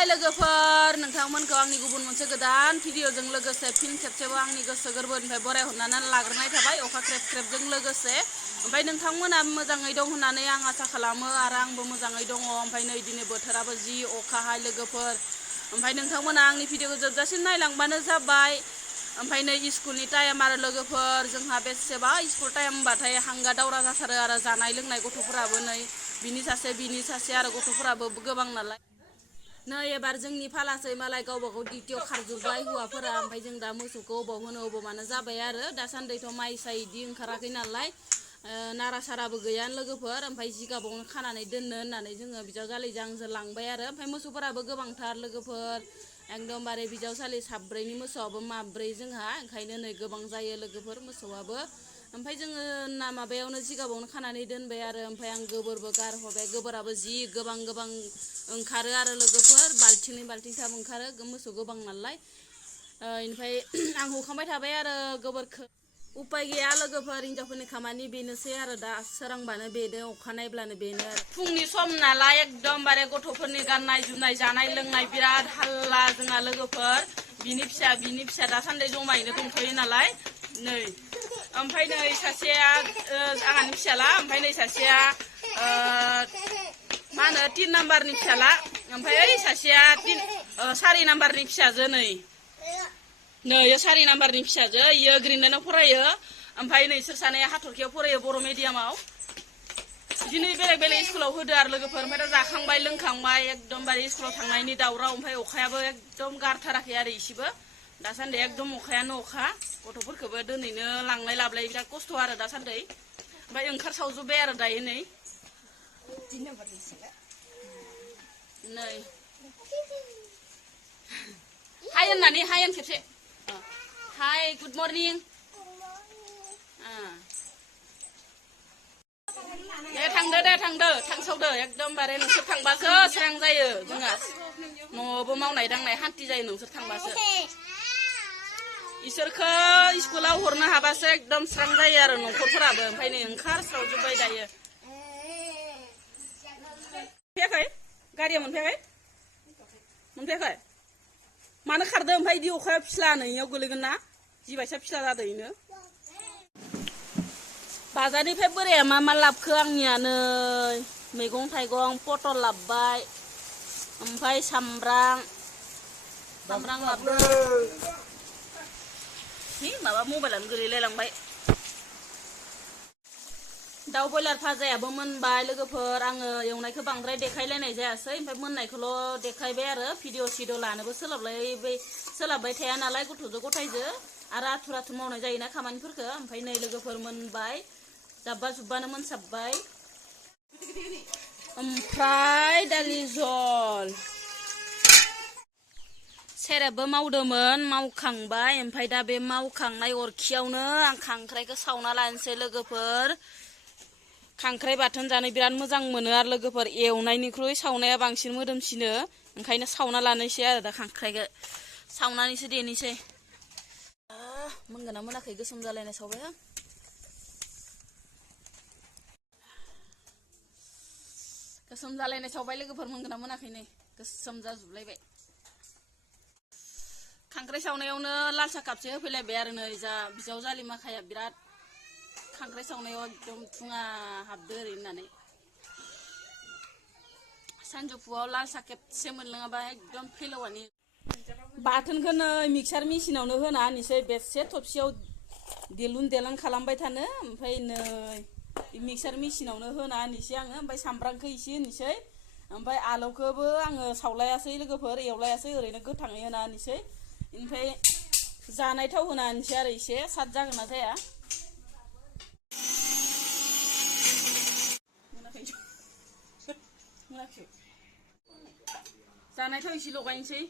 हाय लोगोफोर नोंथांमोनखौ आंनि गुबुन मोनसे गोदान भिडिअजों लोगोसे फिन खेबसेबो आंनि गोसो गोरबोनिफ्राय बरायहरनानै लाग्रोनाय थाबाय अखा ख्रेब ख्रेबजों लोगोसे ओमफ्राय नोंथांमोना मोजाङै दं होननानै आं आसा खालामो आरो आंबो मोजाङै दङ ओमफ्राय नै दिनै बोथोराबो जि अखाहाय लोगोफोर ओमफ्राय नोंथांमोना आंनि भिडिअखौ जोबजासिम नायलांबानो जाबाय ओमफ्राय नै स्कुलनि टाइम आरो लोगोफोर जोंहा बेसेबा स्कुल टाइम होनबाथाय हांगा दावरा जाथारो आरो जानाय लोंनाय गथ'फोराबो नै बिनि सासे आरो गथ'फोराबो गोबां नालाय नै एबार जोंनि फालासै मालाय गावबागाव डिउटियाव खारजोब्बाय हौवाफोरा ओमफ्राय जों दा मोसौखौ अबाव होनो अबाव मानो जाबाय आरो दासान्दिथ' माइ साय इदि ओंखाराखै नालाय नारा साराबो गैया लोगोफोर ओमफ्राय जिगाबावनो खानानै दोननो होननानै जोङो बिजावजालिजों आंजों लांबाय आरो ओमफ्राय मोसौफोराबो गोबांथार लोगोफोर एकदमबारे बिजावसालि साब्रैनि मोसौआबो माब्रै जोंहा ओंखायनो नै गोबां जायो लोगोफोर मोसौआबो ओमफ्राय जोङो माबायावनो जिगाबावनो खानानै दोनबाय आरो ओमफ्राय आं गोबोरबो गारहरबाय गोबोराबो जि गोबां ओंखारो आरो लोगोफोर बाल्थिंनै बाल्थिंथाम ओंखारो मोसौ गोबां नालाय ओमफ्राय आं हुखांबाय थाबाय आरो गोबोरखौ उपाय गैया लोगोफोर हिनजावफोरनि खामानि बेनोसै आरो दा सोरांबानो बेनो अखा नायब्लानो बेनो आरो फुंनि सम नालाय एकदमबारे गथ'फोरनि गाननाय जोमनाय जानाय लोंनाय बिराद हाल्ला जोंहा लोगोफोर बिनि फिसा दासान्दि जमायैनो दंथ'यो नालाय नै ओमफ्राय नै सासेया आंहानि फिसाला ओमफ्राय नै सासेया मा होनो 3 नाम्बारनि फिसाला ओमफ्राय ओइ सासेया 4 नाम्बारनि फिसाजो नै 4 नाम्बारनि फिसाजो इयो ग्रिनलेण्डआव फरायो ओमफ्राय नोंसोर सानैया हाथरखियाव फरायो बर' मिडियामाव दिनै बेलेग स्कुलाव होदो आरो लोगोफोर ओमफ्राय दा जाखांबाय लोंखांबाय एकदमबारे स्कुलाव थांनायनि दावराव ओमफ्राय अखायाबो एकदम गारथाराखै आरो इसेबो दासान्दि एकदम अखायानो अखा गथ'फोरखौबो दोनैनो लांलाय लाबलाय बिराद खस्थ' आरो दासान्दि ओमफ्राय ओंखारसावजोब्बाय आरो दायो नै हाय होननानै हाय होन खेबसे हाय गुड मर्निं दे थांसावदो एकदमबारे नोंसोर थांबासो स्रां जायो जोंहा न'आवबो मावनाय दांनाय हान्थि जायो नोंसोर थांबासो इसोरखौ स्कुलाव हरनो हाबासो एकदम स्रां जायो आरो न'खरफोराबो ओमफ्राय नै ओंखारस्रावजोब्बाय दायो मोनफैयाखै गारिया मोनफैयाखै मानो खारदो ओमफ्राय बिदि अखाया फिस्ला नैयाव गोलैगोन ना जिबायसा फिस्ला जादों इनो बाजारनिफ्राय बोराया मा लाबखो आंनिया नै मैगं थाइगं पटल लाबबाय ओमफ्राय सामब्राम लाबदों माबा मबाइलानो गोलैलायलांबाय दाउ बयलार भाजायाबो मोनबाय लोगोफोर आङो एवनायखौ बांद्राय देखायलायनाय जायासै ओमफ्राय मोननायखौल' देखायबाय आरो भिडिअ लानोबो सोलाबबाय थाया नालाय गथ'जों गथायजों आरो आथुर मावनाय जायोना खामानिफोरखौ ओमफ्राय नै लोगोफोर मोनबाय जाब्बा जुब्बानो मोनसाबबाय ओमफ्राय दालि जल सेरेबबो मावदोंमोन मावखांबाय ओमफ्राय दा बे मावखांनाय अरखियावनो आं खांख्राइखौ सावना लानोसै लोगोफोर खांख्राइ बाथोन जानो बिराद मोजां मोनो आरो लोगोफोर एवनायनिख्रुइ सावनाया बांसिन मोदोमसिनो ओंखायनो सावना लानोसै आरो दा खांख्राइखौ सावनानैसो देनोसै मोनगोन ना मोनाखै गोसोम जालायनाय सावबाय आं गोसोम जालायनाय सावबाय लोगोफोर मोनगोन ना मोनाखै नै गोसोम जाजोबलायबाय खांख्राइ सावनायावनो लाल साहा कापसे होफैलायबाय आरो नै जा बिजावजालि माखाया बिराद खांख्राइ सावनायाव एकदम थुङा हाबदो ओरै होननानै सानजौफुआव लाल साहा खेबसे मोनलोङाबा एकदम फैलावानि बाथोनखौ नै मिक्सार मेसिनावनो होना होनोसै बेसे थबसियाव देलुन खालामबाय थानो ओमफ्राय नै मिक्सार मेसिनावनो होना होनोसै आङो ओमफ्राय सामब्रामखौ इसे होनोसै ओमफ्राय आलौखौबो आङो सावलायासै लोगोफोर एवलायासै ओरैनो गोथाङै होना होनोसै ओमफ्राय जानाय थाव होना होनोसै आरो इसे साद जागोन ना जाया मोनाखै जानाय थाव इसे लगायनोसै